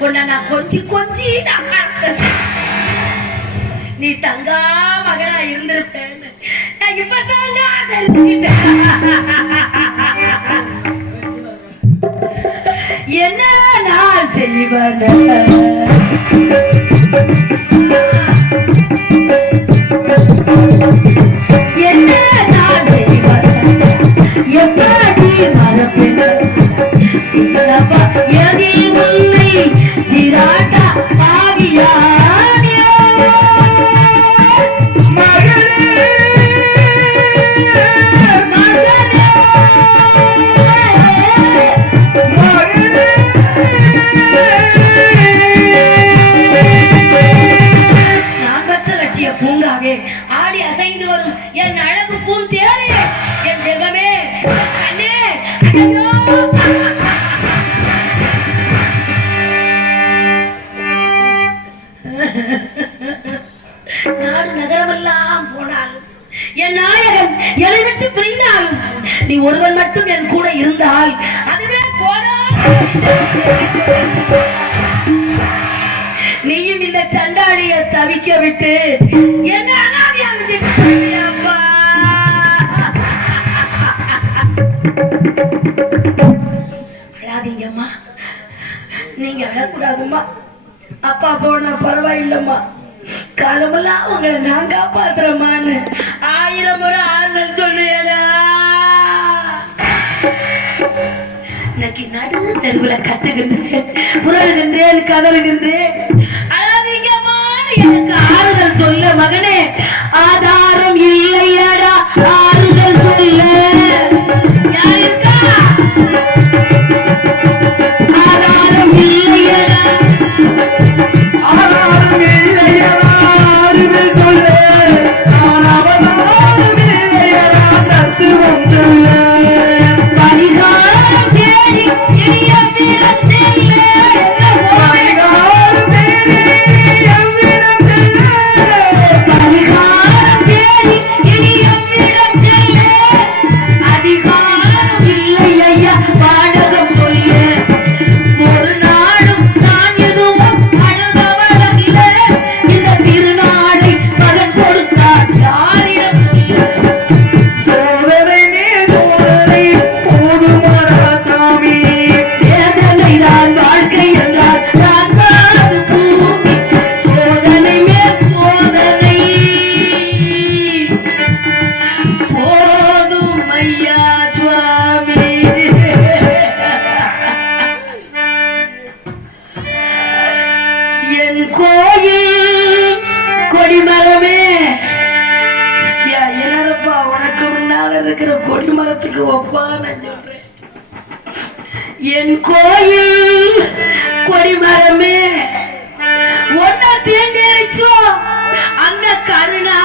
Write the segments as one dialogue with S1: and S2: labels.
S1: உன்னை நான் கொஞ்சி கொஞ்சி நான் வளர்த்தேன். நீ தங்கா மகளா இருந்திருப்பேன்னு நான் இப்ப தாண்டா தெரிஞ்சுக்கிட்டேன் என்ன நான் செய்வன என்ன நான் செய்வன எப்படி மறப்பேன் பூங்காவே ஆடி அசைந்து வரும் என் அழகு என் நாயகன் என்னை விட்டு பிரிந்தாலும் நீ ஒருவன் மட்டும் என் கூட இருந்தால் அதுவே நீயும் இந்த சண்டாளிய தவிக்க விட்டு என்ன அனாதையா அழாதீங்கம்மா நீங்க அழக்கூடாதும்மா. அப்பா போனா பரவாயில்லம்மா. காலமெல்லாம் உங்களை நான் காப்பாத்துறேம்மான்னு ஆயிரம் முறை ஆறுதல் சொல்றியடா. இன்னைக்கு நடு தெருவுல கத்துகின்றேன் புரளுகின்றேன் கதறுகின்றேன் அழாதீங்கம்மான்னு எனக்கு ஆறுதல் சொல்ல மகனே. ஆதா என் கோயில் கொடிமரமே. ஒன்ன தேங்கரிச்சோ அங்க கருணா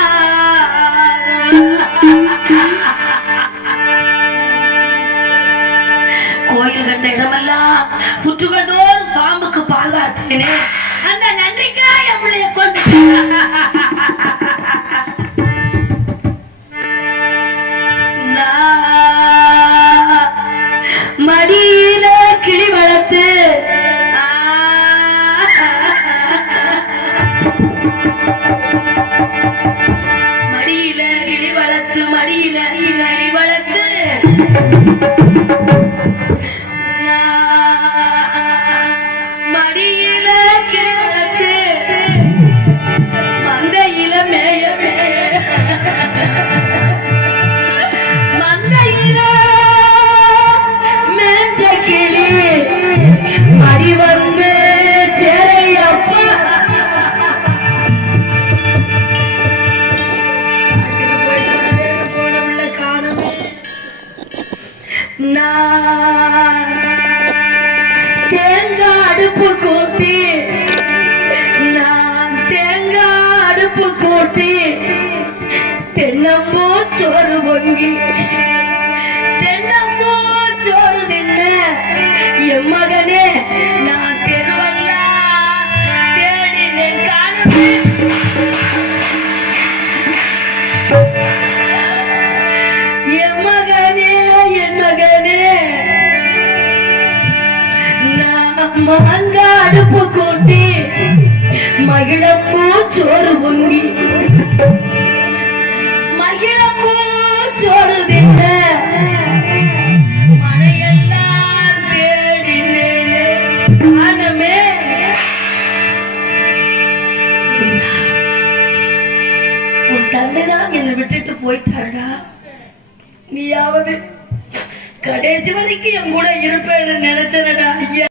S1: கோயில் கண்ட இடமெல்லாம் புற்றுகதோர் பாம்புக்கு பால் வார்த்தேனே அந்த நன்றிக்காய் என் கொண்டு தேங்காய் அடுப்பு கூட்டி நான் தேங்காய் அடுப்பு கூட்டி தென்னம்மோ சோறு பொங்கி. தென்னம்மோ சோறு தின்ன என் மகனே நான் தெருவெல்லாம் தேடினேன் காணமே என் மகனே என் மகனே நான் மாங்க அடுப்பு கூட்டி மகிழம்பூ சோறு பொங்கி. மகிழம்பூ சோறு மனையெல்லாம் தேடினேனே. வானமே உன் தந்தைதான் என்னை விட்டுட்டு போயிட்டாருடா. நீயாவது கடைசி வரைக்கும் என் கூட இருப்பேன்னு நினைச்சனடா ஐயா.